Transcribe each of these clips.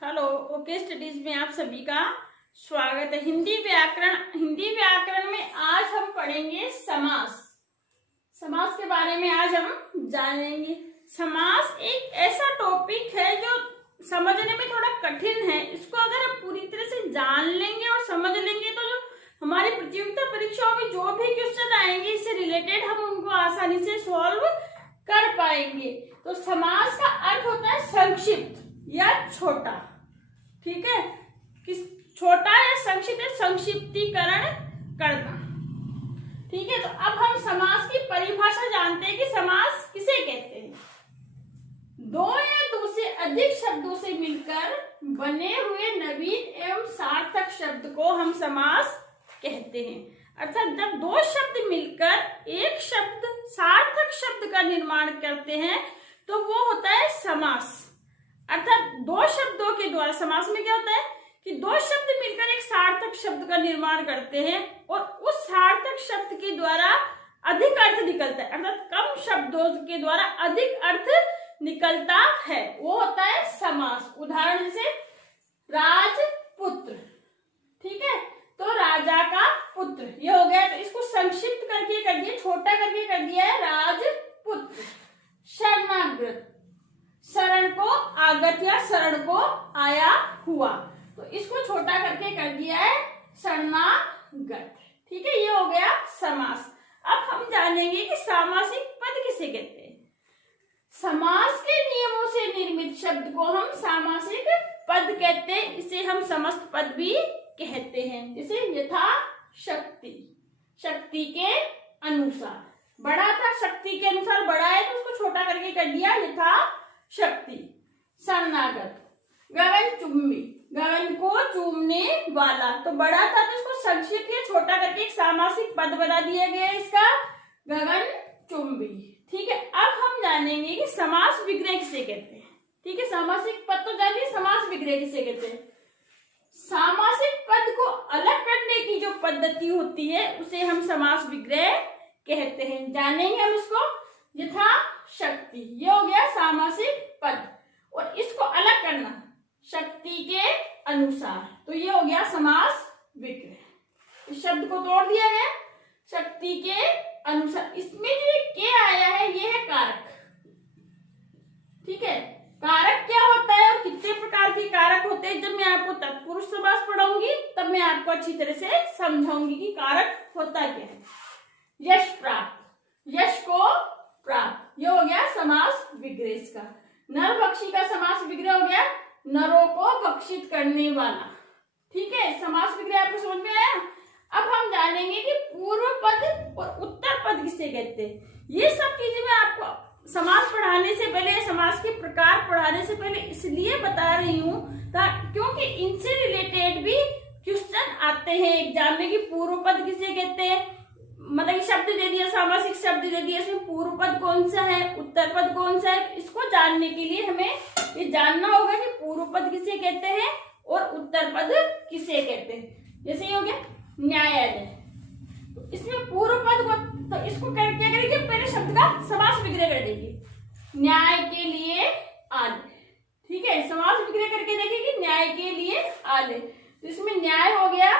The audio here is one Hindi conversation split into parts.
हेलो, ओके स्टडीज में आप सभी का स्वागत है। हिंदी व्याकरण में आज हम पढ़ेंगे समास। समास के बारे में आज हम जानेंगे। समास एक ऐसा टॉपिक है जो समझने में थोड़ा कठिन है। इसको अगर हम पूरी तरह से जान लेंगे और समझ लेंगे तो जो हमारी प्रतियोगिता परीक्षाओं में जो भी क्वेश्चन आएंगे इससे रिलेटेड हम उनको आसानी से सॉल्व कर पाएंगे। तो समास का अर्थ होता है संक्षिप्त या छोटा। ठीक है, किस छोटा या संक्षिप्त है, संक्षिप्तीकरण करना। ठीक है, तो अब हम समास की परिभाषा जानते हैं कि समास किसे कहते हैं। दो या दो से अधिक शब्दों से मिलकर बने हुए नवीन एवं सार्थक शब्द को हम समास कहते हैं। अर्थात जब दो शब्द मिलकर एक शब्द सार्थक शब्द का निर्माण करते हैं तो वो होता है समास। अर्थात दो शब्दों के द्वारा, समास में क्या होता है कि दो शब्द मिलकर एक सार्थक शब्द का निर्माण करते हैं और उस सार्थक शब्द के द्वारा अधिक अर्थ निकलता है। अर्थात कम शब्दों के द्वारा अधिक अर्थ निकलता है, वो होता है समास। उदाहरण जैसे राजपुत्र। ठीक है, तो राजा का पुत्र ये हो गया। तो इसको संक्षिप्त करके कर दिया, छोटा करके कर दिया है राजपुत्र। शरणागत, शरण को आगत या शरण को आया हुआ, तो इसको छोटा करके कर दिया है शरणागत। ठीक है, ये हो गया समास। अब हम जानेंगे कि सामासिक पद किसे कहते हैं। समास के नियमों से निर्मित शब्द को हम सामासिक पद कहते हैं। इसे हम समस्त पद भी कहते हैं। जैसे यथा शक्ति, शक्ति के अनुसार। बड़ा था, शक्ति के अनुसार बड़ा है तो उसको छोटा करके कर दिया यथा शक्ति। शरणागत, गगनचुंबी, गगन को चूमने वाला, तो बड़ा था तो इसको संक्षिप्त या छोटा करके एक सामासिक पद बना दिया गया इसका गगनचुंबी। ठीक है, अब हम जानेंगे कि समास विग्रह किसे कहते हैं। ठीक है, सामासिक पद तो जानिए, समास विग्रह किसे कहते हैं। सामासिक पद को अलग करने की जो पद्धति होती है उसे हम समास विग्रह कहते हैं। जानेंगे हम इसको। यथा शक्ति, ये हो गया सामासिक पद, और इसको अलग करना शक्ति के अनुसार, तो ये हो गया समास विग्रह। इस शब्द को तोड़ दिया गया, शक्ति के अनुसार। इसमें जो ये के आया है ये है कारक। ठीक है, कारक क्या होता है और कितने प्रकार के कारक होते हैं, जब मैं आपको तत्पुरुष समास पढ़ाऊंगी तब मैं आपको अच्छी तरह से समझाऊंगी कि कारक होता क्या है। यश प्राप्त, यश को प्राप्त, ये हो गया समास विग्रह इसका। नर भक्षी का समास विग्रह हो गया नरों को भक्षित करने वाला। ठीक है, समास विग्रह आपको समझ में आया। अब हम जानेंगे कि पूर्व पद और उत्तर पद किसे कहते हैं। ये सब चीजें मैं आपको समास पढ़ाने से पहले, समास के प्रकार पढ़ाने से पहले इसलिए बता रही हूँ क्योंकि इनसे रिलेटेड भी क्वेश्चन आते हैं एग्जाम में कि पूर्व पद किसे कहते हैं। मतलब शब्द दे दिया, सामासिक शब्द दे दिया, इसमें पूर्व पद कौन सा है, उत्तर पद कौन सा है। इसको जानने के लिए हमें ये जानना होगा कि पूर्व पद किसे कहते हैं और उत्तर पद किसे कहते हैं। जैसे ये हो गया न्यायालय, तो इसमें पूर्व पद को, तो इसको क्या करेंगे, पहले शब्द का समास विग्रह कर देंगे। न्याय के लिए आलय। ठीक है, समास विग्रह करके देखेंगे न्याय के लिए आलय, तो इसमें न्याय हो गया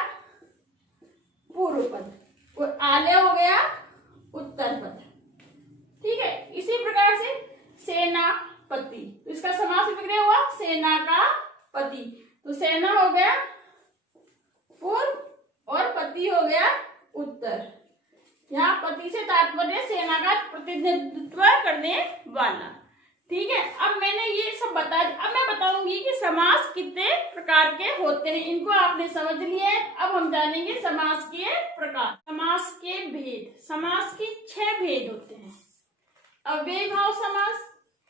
पूर्व पद और आलय हो गया उत्तर पद। ठीक है, इसी प्रकार से सेनापति, तो इसका समास विग्रह हुआ सेना का पति, तो सेना हो गया पूर्व और पति हो गया उत्तर। यहाँ पति से तात्पर्य सेना का प्रतिनिधित्व करने वाला। ठीक है, अब मैंने ये सब बता दिया। अब मैं बताऊंगी कि समास कितने प्रकार के होते हैं। इनको आपने समझ लिया है। अब हम जानेंगे समास के प्रकार, समास के भेद। समास के 6 भेद होते हैं। अव्ययीभाव समास,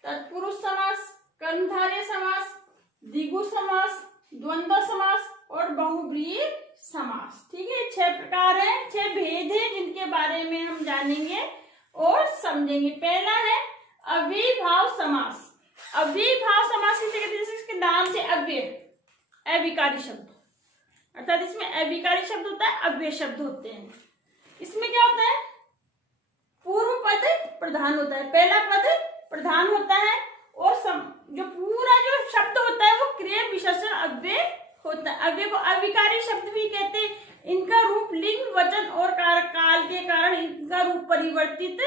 तत्पुरुष समास, कर्मधारय समास, द्विगु समास, द्वंद्व समास और बहुब्रीहि समास। ठीक है, 6 प्रकार है, 6 भेद है जिनके बारे में हम जानेंगे और समझेंगे। पहला है अव्ययीभाव समास। अव्ययीभाव समास किसे कहते हैं, इसके नाम से अव्यय, अविकारी शब्द, अर्थात इसमें अविकारी शब्द होता है, अव्यय शब्द होते हैं। इसमें क्या होता है, पूर्व पद प्रधान होता है। पहला पद प्रधान होता है और जो पूरा जो शब्द होता है वो क्रिया विशेषण अव्यय होता है। अव्यय को अविकारी शब्द भी कहते हैं। इनका रूप लिंग, वचन और काल के कारण इनका रूप परिवर्तित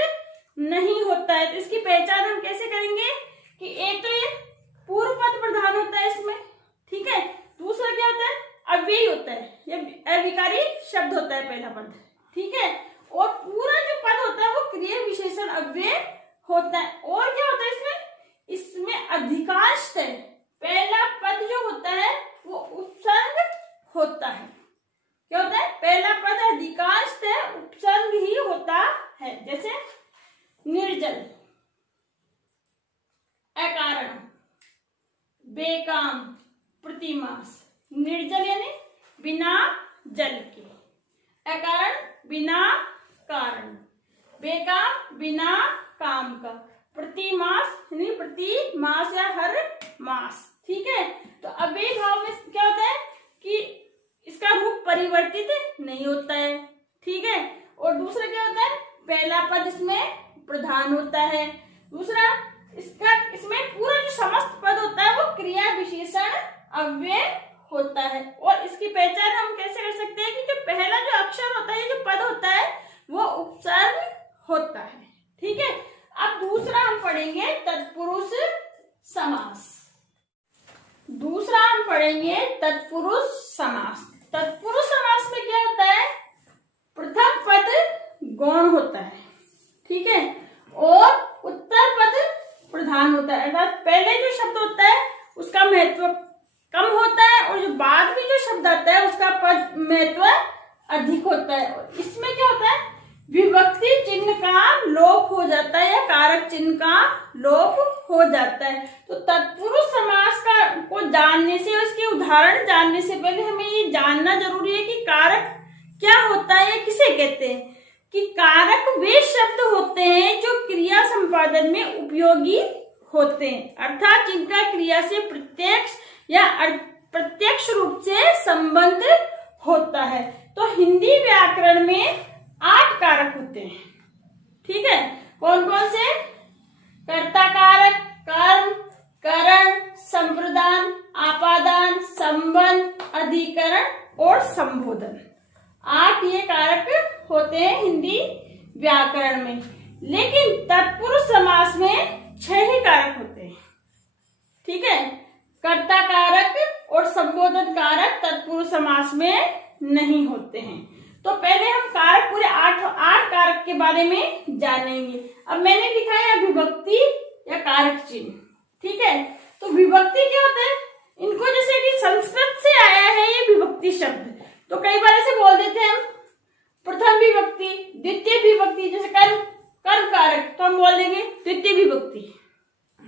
नहीं होता है। तो इसकी पहचान हम कैसे करेंगे कि एक तो ये पूर्व पद प्रधान होता है इसमें, ठीक है। दूसरा क्या होता है, अव्ययी होता है, ये अविकारी शब्द होता है पहला पद, ठीक है। और पूरा जो पद होता है वो क्रिया विशेषण अव्यय होता है। और क्या होता है इसमें अधिकांशतः पहला पद जो होता है वो उपसर्ग होता है। क्या होता है, पहला पद अधिकांशतः उपसर्ग ही होता है। जैसे निर्जल, अकारण, बेकाम, प्रतिमास। निर्जल यानी बिना जल के, अकारण बिना कारण, बेकाम बिना काम का, प्रतिमास यानी प्रति मास या हर मास, ठीक है। तो अव्ययी भाव में क्या होता है कि इसका रूप परिवर्तित नहीं होता है, ठीक है। और दूसरा क्या होता है, पहला पद इसमें प्रधान होता है। दूसरा इसमें पूरा जो समस्त पद होता है वो क्रिया विशेषण अव्यय होता है। और इसकी पहचान हम कैसे कर सकते हैं कि जो पहला जो अक्षर होता है, जो पद होता है वो उपसर्ग होता है, ठीक है। अब दूसरा हम पढ़ेंगे तत्पुरुष समास। दूसरा हम पढ़ेंगे तत्पुरुष समास। तत्पुरुष समास में क्या होता है, प्रथम पद गौण होता है, ठीक है, और उत्तर पद प्रधान होता है। अर्थात पहले जो शब्द होता है उसका महत्व कम होता है और जो बाद में जो शब्द आता है उसका पद महत्व अधिक होता है। और इसमें क्या होता है, विभक्ति चिन्ह का लोप हो जाता है या कारक चिन्ह का लोप हो जाता है। तो तत्पुरुष समास को जानने से, उसके उदाहरण जानने से पहले हमें ये जानना जरूरी है कि कारक क्या होता है या किसे कहते हैं। कि कारक वे शब्द होते हैं जो क्रिया संपादन में उपयोगी होते हैं, अर्थात जिनका क्रिया से प्रत्यक्ष या प्रत्यक्ष रूप से संबंध होता है। तो हिंदी व्याकरण में 8 कारक होते हैं, ठीक है। कौन कौन से, कर्ता कारक, कर्म, करण, संप्रदान, आपादान, संबंध, अधिकरण और संबोधन। 8 ये कारक होते हैं हिंदी व्याकरण में। लेकिन तत्पुरुष समास में 6 ही कारक होते हैं, ठीक है। कर्ता कारक और संबोधन कारक तत्पुरुष समास में नहीं होते हैं। तो पहले हम कारक पूरे 8 कारक के बारे में जानेंगे। अब मैंने लिखा है विभक्ति या कारक चिन्ह, ठीक है। तो विभक्ति क्या होता है, इनको जैसे कि संस्कृत से आया है ये विभक्ति शब्द, तो कई बार ऐसे बोल देते हैं हम प्रथम विभक्ति, द्वितीय विभक्ति, जैसे कर्म कारक तो हम बोल देंगे द्वितीय विभक्ति,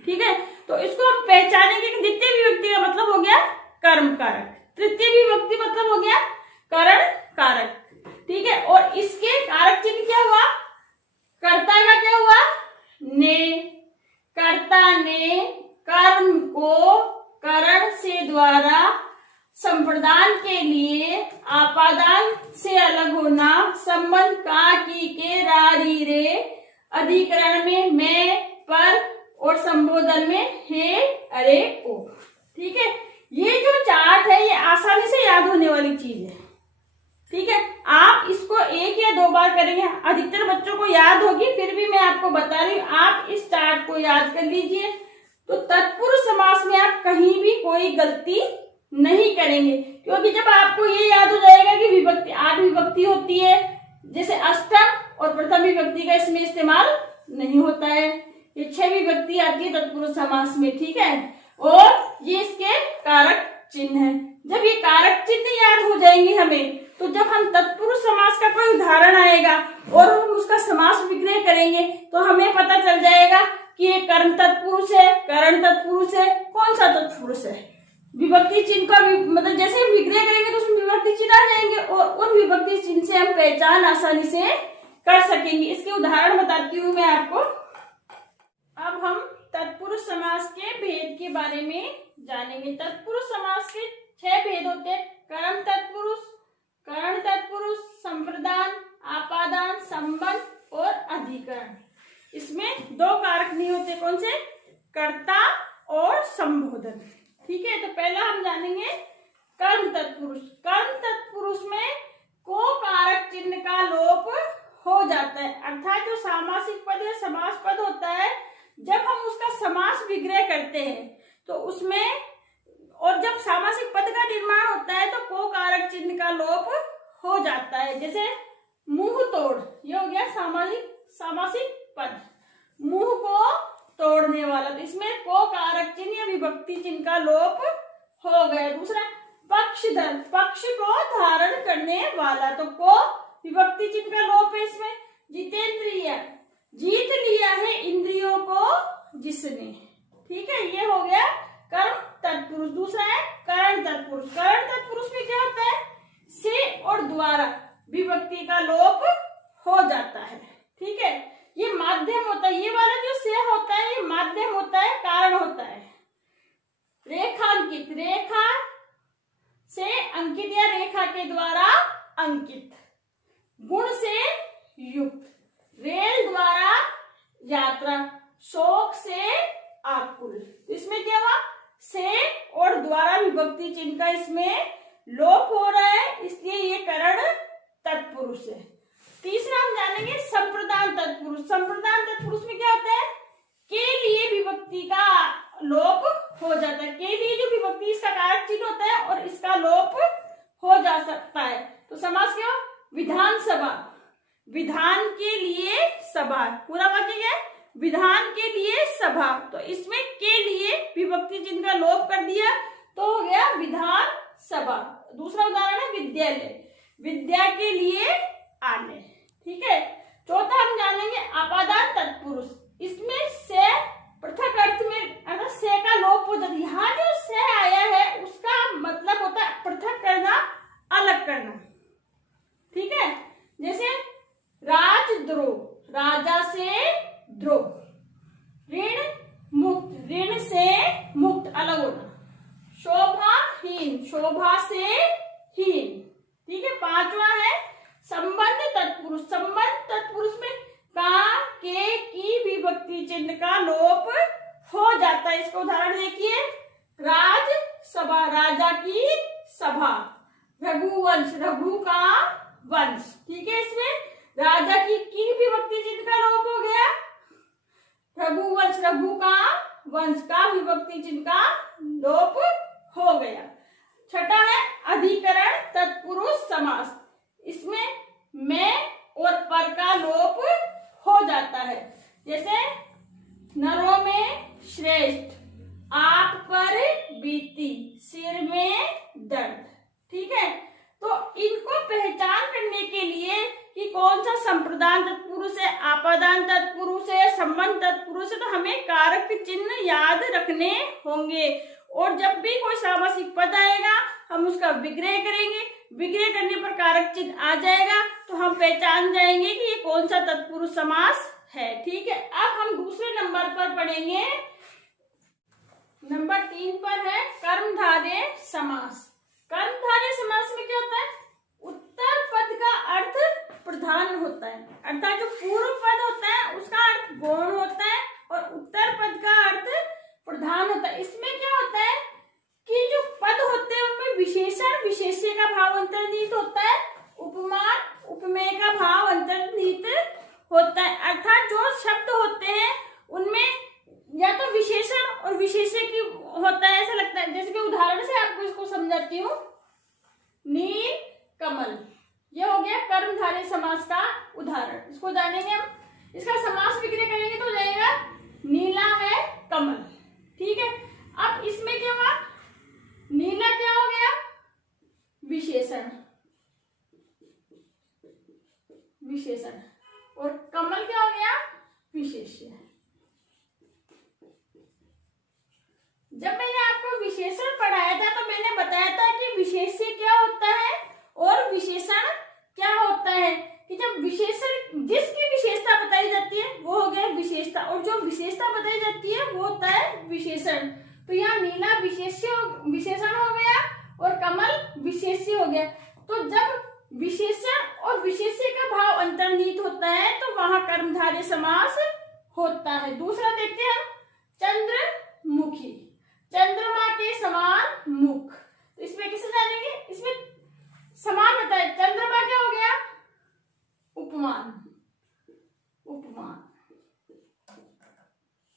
ठीक है। तो इसको हम पहचानेंगे कि द्वितीय विभक्ति का मतलब हो गया कर्म कारक, तृतीय विभक्ति मतलब हो गया करण कारक, ठीक है। और इसके कारक चिन्ह क्या हुआ, कर्ता का क्या हुआ, ने, कर्ता ने कर्म को करण से द्वारा संप्रदान के लिए आपादान से अलग होना, संबंध का, की, के, रा, री, रे, अधिकरण में मैं, पर और संबोधन में हे, अरे, ओ, ठीक है। ये जो चार्ट है ये आसानी से याद होने वाली चीज है, ठीक है। आप इसको 1 या 2 बार करेंगे, अधिकतर बच्चों को याद होगी, फिर भी मैं आपको बता रही हूँ, आप इस चार्ट को याद कर लीजिए। तो तत्पुरुष समास में आप कहीं भी कोई गलती नहीं करेंगे, क्योंकि जब आपको ये याद हो जाएगा कि विभक्ति 8 विभक्ति होती है, जैसे अष्टम और प्रथम विभक्ति का इसमें इस्तेमाल नहीं होता है, ये 6 विभक्ति आती है तत्पुरुष समास में, ठीक है। और ये इसके कारक चिन्ह है। जब ये कारक चिन्ह याद हो जाएंगे हमें, तो जब हम तत्पुरुष समास का कोई उदाहरण आएगा और हम उसका समास विग्रह करेंगे तो हमें पता चल जाएगा कि ये कर्म तत्पुरुष है, करण तत्पुरुष है, कौन सा तत्पुरुष है। विभक्ति चिन्ह का मतलब जैसे विग्रह करेंगे तो उसमें विभक्ति चिन्ह आ जाएंगे और उन विभक्ति चिन्ह से हम पहचान आसानी से कर सकेंगे। इसके उदाहरण बताती हूँ मैं आपको। अब हम तत्पुरुष समास के भेद के बारे में जानेंगे। तत्पुरुष समास के 6 भेद होते हैं, कर्म तत्पुरुष, करण तत्पुरुष, संप्रदान, आपादान, संबंध और अधिकरण। इसमें दो कारक नहीं होते, कौन से? कर्ता और संबोधन। ठीक है, तो पहला हम जानेंगे कर्म तत्पुरुष। कर्म तत्पुरुष में को कारक चिन्ह का लोप हो जाता है, अर्थात जो सामासिक पद या समास पद होता है, जब हम उसका समास विग्रह करते हैं तो उसमें, और जब सामासिक पद का निर्माण होता है तो को कारक चिन्ह का लोप हो जाता है। जैसे मुंह तोड़, ये हो गया सामासिक पद, मुंह को तोड़ने वाला, तो इसमें को कारक चिन्ह या विभक्ति चिन्ह का लोप हो गया। दूसरा पक्षधर, पक्ष को धारण करने वाला, तो को विभक्ति चिन्ह का लोप है इसमें। जितेंद्रिय, जीत लिया है इंद्रियों को जिसने। ठीक है, ये हो गया कर्म तत्पुरुष। दूसरा है करण तत्पुरुष। करण तत्पुरुष में क्या होता है? से और द्वारा विभक्ति का लोप हो जाता है। ठीक है, ये माध्यम होता है, ये वाला जो से होता है ये माध्यम होता है, कारण होता है। रेखांकित, रेखा से अंकित या रेखा के द्वारा अंकित। गुण से युक्त, रेल द्वारा यात्रा, शोक से आकुल। इसमें क्या हुआ? से और द्वारा विभक्ति चिन्ह का इसमें लोप हो रहा है, इसलिए ये करण तत्पुरुष है। तीसरा हम जानेंगे संप्रदान तत्पुरुष। संप्रदान तत्पुरुष में क्या होता है? के लिए विभक्ति का लोप हो जाता है, के लिए जो विभक्ति इसका कारक चिन्ह होता है और इसका लोप हो जा सकता है। तो समास क्या? विधानसभा, विधान के लिए सभा, पूरा वाक्य क्या है? विधान के लिए सभा, तो इसमें के लिए विभक्ति चिन्ह का लोप कर दिया तो हो गया विधान सभा। दूसरा उदाहरण है विद्यालय, विद्या के लिए आने। ठीक है, चौथा हम जानेंगे अपादान तत्पुरुष। इसमें से पृथक अर्थ में अगर से का लोप हो जाता है, यहाँ जो से आया है उसका मतलब होता है पृथक करना, अलग करना। ठीक है, जैसे राजद्रोह, राजा से द्रोह। ऋण मुक्त, ऋण से मुक्त, अलग होना। शोभाहीन, शोभा से हीन। ठीक है, पांचवा है संबंध तत्पुरुष। संबंध तत्पुरुष में का, के, की विभक्ति चिन्ह का लोप हो जाता है। इसको उदाहरण देखिए, राज सभा, राजा की सभा। रघुवंश, रघु का वंश। ठीक है, इसमें राजा की विभक्ति चिन्ह का लोप हो गया। रघुवंश, रघु का वंश का विभक्ति चिन्ह का लोप हो गया। छठा है अधिकरण तत्पुरुष समास। इसमें मैं और पर का लोप हो जाता है। जैसे नरों में श्रेष्ठ, आप पर बीती, सिर में दर्द। ठीक है, तो इनको पहचान करने के लिए कि कौन सा संप्रदान तत्पुरुष है, आपादान तत्पुरुष है, संबंध तत्पुरुष है, तो हमें कारक चिन्ह याद रखने होंगे। और जब भी कोई सामासिक पद आएगा हम उसका विग्रह करेंगे, विग्रह करने पर कारक चिन्ह आ जाएगा तो हम पहचान जाएंगे कि ये कौन सा तत्पुरुष समास है। ठीक है, अब हम दूसरे नंबर पर पढ़ेंगे, नंबर 3 पर है कर्मधारय समास। कर्मधारय समास में क्या होता है? उत्तर पद का अर्थ प्रधान होता है, अर्थात जो पूर्व पद होता है उसका अर्थ गौण होता है और उत्तर पद का अर्थ प्रधान होता है। इसमें क्या होता है कि जो पद होते हैं उनमें विशेषण विशेष्य का भाव अंतर्निहित होता है, उपमान उपमेय का भाव अंतर्निहित होता है। अर्थात जो शब्द होते हैं उनमें या तो विशेषण और विशेष्य की होता है, ऐसा लगता है। जैसे कि उदाहरण से आपको इसको समझाती हूँ, नील कमल, ये हो गया कर्मधारय समास का उदाहरण। इसको जानेंगे हम, इसका समास विग्रह करेंगे तो हो जाएगा नीला है कमल। ठीक है, अब इसमें क्या हुआ? नीला क्या हो गया? विशेषण, विशेषण, और कमल क्या हो गया? विशेष्य। जब मैंने आपको विशेषण पढ़ाया था तो मैंने बताया था कि विशेष्य क्या होता है और विशेषण क्या होता है। कि जब विशेषण, जिसकी विशेषता बताई जाती है वो हो गया विशेषता, और जो विशेषता बताई जाती है वो होता है विशेषण। तो यहाँ नीला विशेषण हो गया और कमल विशेष्य हो गया। तो जब विशेषण और विशेष्य का भाव अंतर्निहित होता है तो वहां कर्मधारय समास होता है। दूसरा देखते हैं हम, चंद्रमुखी, चंद्रमा के समान मुख। तो इसमें किसे जानेंगे, इसमें समान बताए, चंद्रमा क्या हो गया, उपमान, उपमान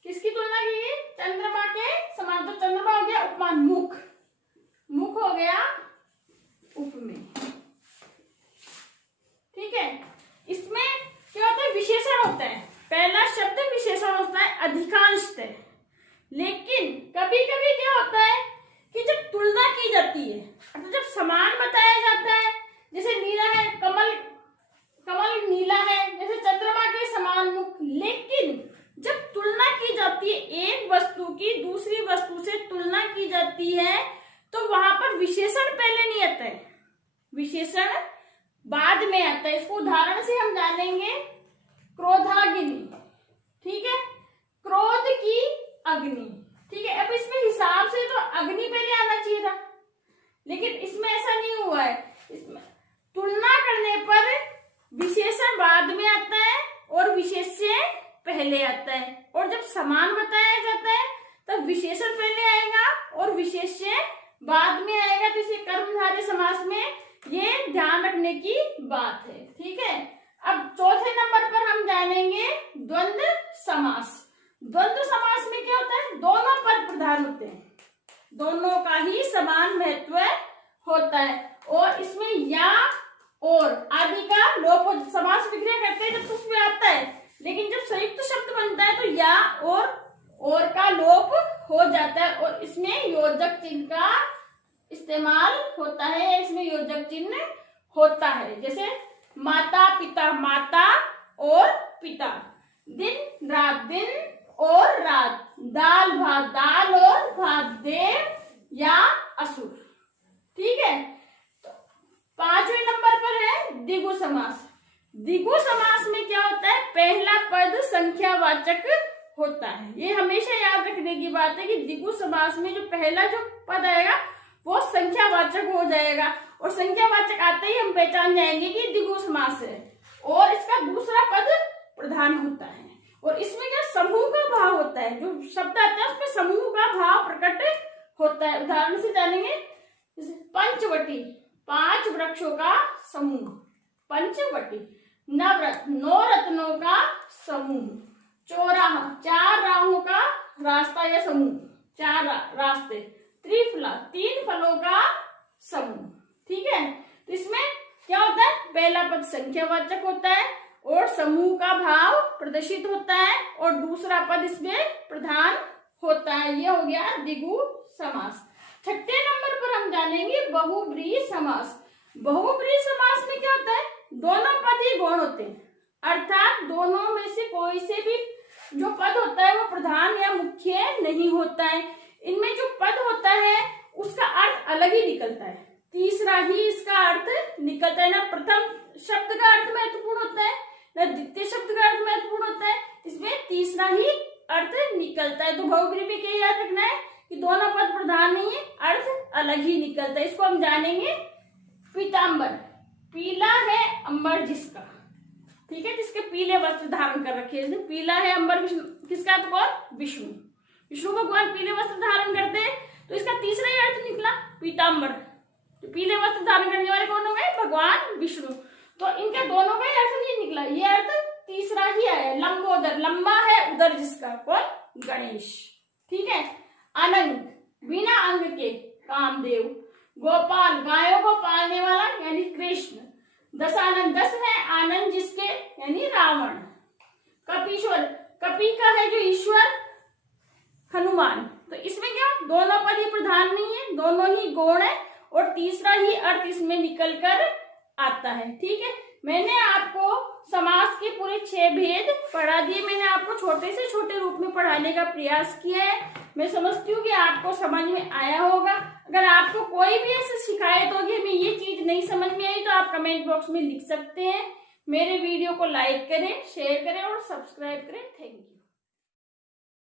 किसकी तुलना की गई, चंद्रमा के समान, तो चंद्रमा हो गया उपमान, मुख, मुख हो गया उपमेय। ठीक है, इसमें क्या होता है, विशेषण होता है, पहला शब्द विशेषण होता है अधिकांशतः। लेकिन कभी कभी क्या होता है कि जब तुलना की जाती है, अर्थात जब समान बताया जाता है, जैसे नीला है, कमल, कमल नीला है, जैसे चंद्रमा के समान मुख, लेकिन जब तुलना की जाती है, एक वस्तु की दूसरी वस्तु से तुलना की जाती है, तो वहां पर विशेषण पहले नहीं आता है, विशेषण बाद में आता है। इसको उदाहरण से हम जानेंगे, क्रोधाग्नि, ठीक है, क्रोध की अग्नि, ठीक है। अब इसमें हिसाब से तो अग्नि पहले आना चाहिए था, लेकिन इसमें ऐसा नहीं हुआ है, इसमें तुलना करने पर विशेषण बाद में आता है और विशेष्य पहले आता है, और जब समान बताया जाता है तब विशेषण पहले आएगा और विशेष्य बाद में आएगा। तो इसे कर्मधारय समास में ये ध्यान रखने की बात है, ठीक है। अब चौथे नंबर पर हम जानेंगे द्वंद्व समास। द्वंद्व समास में क्या होता है, दोनों पद प्रधान होते हैं, दोनों का ही समान महत्व होता है, और इसमें या और आदि का लोप हो, समास विग्रह करते हैं जब उसमें आता है, लेकिन जब संयुक्त शब्द बनता है तो या और का लोप हो जाता है, और इसमें योजक चिन्ह का इस्तेमाल होता है, इसमें योजक चिन्ह होता है। जैसे माता पिता, माता और पिता, दिन रात, दिन और रात, दाल भात, दाल और भात, देव या असुर, ठीक है। तो पांचवें नंबर पर है द्विगु समास। द्विगु समास में क्या होता है, पहला पद संख्यावाचक होता है। ये हमेशा याद रखने की बात है कि द्विगु समास में जो पहला जो पद आएगा वो संख्यावाचक हो जाएगा, और संख्यावाचक आते ही हम पहचान जाएंगे कि द्विगु समास है, और इसका दूसरा पद प्रधान होता है, और इसमें क्या समूह का भाव होता है, जो शब्द आता है उसमें समूह का भाव प्रकट होता है। उदाहरण से जानेंगे, पंचवटी, 5 वृक्षों का समूह, पंचवटी। नवरत्न, 9 रत्नों का समूह। चौराहा, 4 राहों का रास्ता या समूह, 4 रास्ते। त्रिफला, 3 फलों का समूह, ठीक है। तो इसमें क्या होता है, पहला पद संख्यावाचक होता है और समूह का भाव प्रदर्शित होता है, और दूसरा पद इसमें प्रधान होता है। ये हो गया द्विगु समास। छठे नंबर पर हम जानेंगे बहुब्रीहि समास। बहुब्रीहि समास में क्या होता है, दोनों पद ही गौण होते हैं, अर्थात दोनों में से कोई से भी जो पद होता है वो प्रधान या मुख्य नहीं होता है। इनमें जो पद होता है उसका अर्थ अलग ही निकलता है, तीसरा ही इसका अर्थ निकलता है। ना प्रथम शब्द का अर्थ महत्वपूर्ण होता है, ना द्वितीय शब्द का अर्थ महत्वपूर्ण होता है, इसमें तीसरा ही अर्थ निकलता है। तो बहुब्रीहि में क्या याद रखना है कि दोनों पद प्रधान नहीं है, अर्थ अलग ही निकलता है। इसको हम जानेंगे। पीतांबर, पीला है अंबर जिसका, ठीक है, जिसके पीले वस्त्र धारण कर रखे हैं, पीला है अंबर किसका, तो कौन, विष्णु, विष्णु भगवान पीले वस्त्र धारण करते हैं, तो इसका तीसरा ही अर्थ निकला पीतांबर। तो पीले वस्त्र धारण करने वाले कौन हो गए, भगवान विष्णु। तो इनके दोनों का ही अर्थ नहीं निकला, ये अर्थ तीसरा ही आया। लंबोदर, लंबा है उदर जिसका, कौन, गणेश, ठीक है। अनंत, बिना अंग के, कामदेव। गोपाल, गायों को पालने वाला यानी कृष्ण। दशानंद, 10 है आनंद जिसके यानी रावण। कपीश्वर, कपी का है जो ईश्वर, हनुमान। तो इसमें क्या, दोनों पद ही प्रधान नहीं है, दोनों ही गौण है, और तीसरा ही अर्थ इसमें निकल कर आता है, ठीक है। मैंने आपको समास के पूरे 6 भेद पढ़ा दिए, मैंने आपको छोटे से छोटे रूप में पढ़ाने का प्रयास किया है। मैं समझती हूँ कि आपको समझ में आया होगा। अगर आपको कोई भी ऐसी शिकायत होगी हमें ये चीज नहीं समझ में आई, तो आप कमेंट बॉक्स में लिख सकते हैं। मेरे वीडियो को लाइक करें, शेयर करें और सब्सक्राइब करें। Thank you.